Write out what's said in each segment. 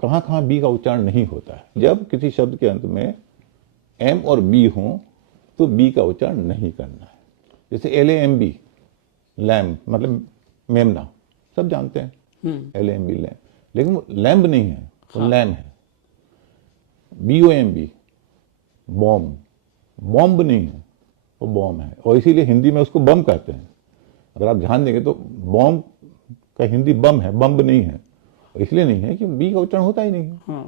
कहाँ कहाँ बी का उच्चारण नहीं होता है। जब किसी शब्द के अंत में एम और बी हों तो बी का उच्चारण नहीं करना है। जैसे LAMB, लैम्ब मतलब मेमना, सब जानते हैं LAMB लैम्ब, लेकिन वो लैम्ब नहीं है, वो लैम है। BOMB बॉम्ब, बॉम्ब नहीं है, वो बॉम्ब है, और इसीलिए हिंदी में उसको बम कहते हैं। अगर आप ध्यान देंगे तो बॉम्ब का हिंदी बम है, बम्ब नहीं है। इसलिए नहीं है कि बी का उच्चारण होता ही नहीं है।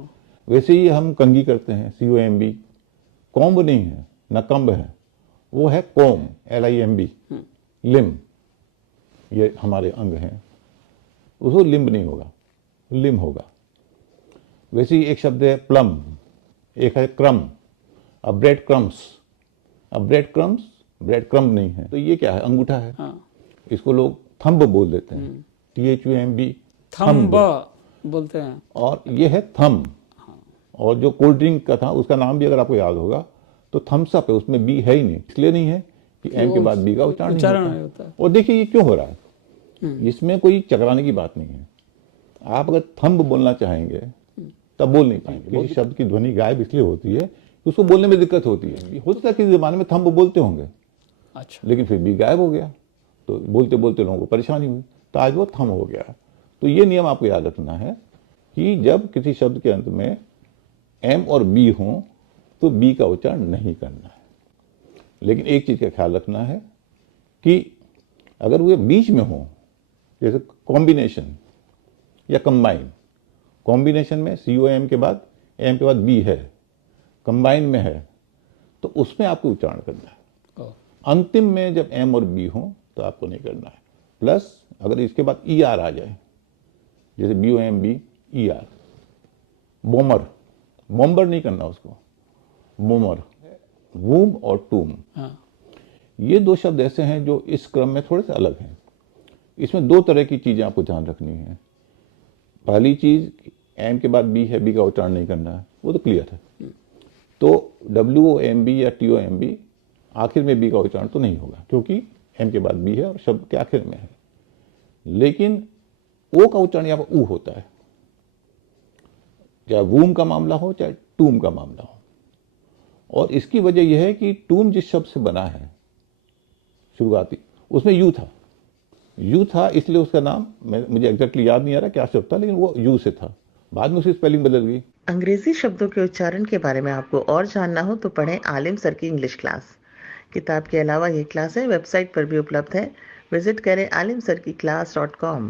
वैसे ही हम कंघी करते हैं, COMB, कॉम्ब नहीं है, न कम्ब है, वो है कोम, LIMB, लिम्ब। ये हमारे अंग हैं, उसको लिम्ब नहीं होगा, लिम्ब होगा। वैसे ही एक शब्द है प्लम, एक है क्रम, अब ब्रेड क्रम्स, अब ब्रेड क्रम्स, ब्रेड क्रम्ब नहीं है, तो ये क्या है, अंगूठा है। इसको लोग थंब बोल देते हैं, THUMB, थंब बोलते हैं, और ये है थम। और जो कोल्ड ड्रिंक का था उसका नाम भी अगर आपको याद होगा तो थम्स अप है, उसमें बी है ही नहीं। इसलिए नहीं है कि एम के बाद बी का उच्चारण नहीं होता है। और देखिए ये क्यों हो रहा है, इसमें कोई चकराने की बात नहीं है। आप अगर थंब बोलना चाहेंगे तब बोल नहीं पाएंगे। किसी शब्द की ध्वनि गायब इसलिए होती है कि उसको बोलने में दिक्कत होती है। हो सकता है किसी जमाने में थंब बोलते होंगे, अच्छा, लेकिन फिर बी गायब हो गया तो बोलते बोलते लोगों को परेशानी हुई, तो आज वो थम हो गया। तो ये नियम आपको याद रखना है कि जब किसी शब्द के अंत में एम और बी हों तो बी का उच्चारण नहीं करना है। लेकिन एक चीज का ख्याल रखना है कि अगर वे बीच में हो, जैसे कॉम्बिनेशन या कंबाइन, कॉम्बिनेशन में COM के बाद एम के बाद बी है, कंबाइन में है, तो उसमें आपको उच्चारण करना है। अंतिम में जब एम और बी हो तो आपको नहीं करना है। प्लस अगर इसके बाद ER आ जाए, जैसे BOMB, ER, बोमर, बॉम्बर नहीं करना उसको, बोमर, वूम और टूम, ये दो शब्द ऐसे हैं जो इस क्रम में थोड़े से अलग हैं। इसमें दो तरह की चीजें आपको ध्यान रखनी है। पहली चीज, एम के बाद बी है, बी का उच्चारण नहीं करना है, वो तो क्लियर है। तो WOMB या TOMB, आखिर में बी का उच्चारण तो नहीं होगा, क्योंकि एम के बाद बी है और शब्द के आखिर में है। लेकिन ओ का उच्चारण यहाँ पर ऊ होता है, चाहे वूम का मामला हो चाहे टूम का मामला हो। और इसकी वजह यह है कि टूम जिस शब्द से बना है शुरुआती, उसमें यू था, इसलिए उसका नाम मुझे एग्जैक्टली याद नहीं आ रहा क्या शब्द था, लेकिन वो यू से था। बाद में उसकी स्पेलिंग बदल गई। अंग्रेजी शब्दों के उच्चारण के बारे में आपको और जानना हो तो पढ़ें आलिम सर की इंग्लिश क्लास। किताब के अलावा ये क्लासें वेबसाइट पर भी उपलब्ध है। विजिट करें alimsarkiclass.com।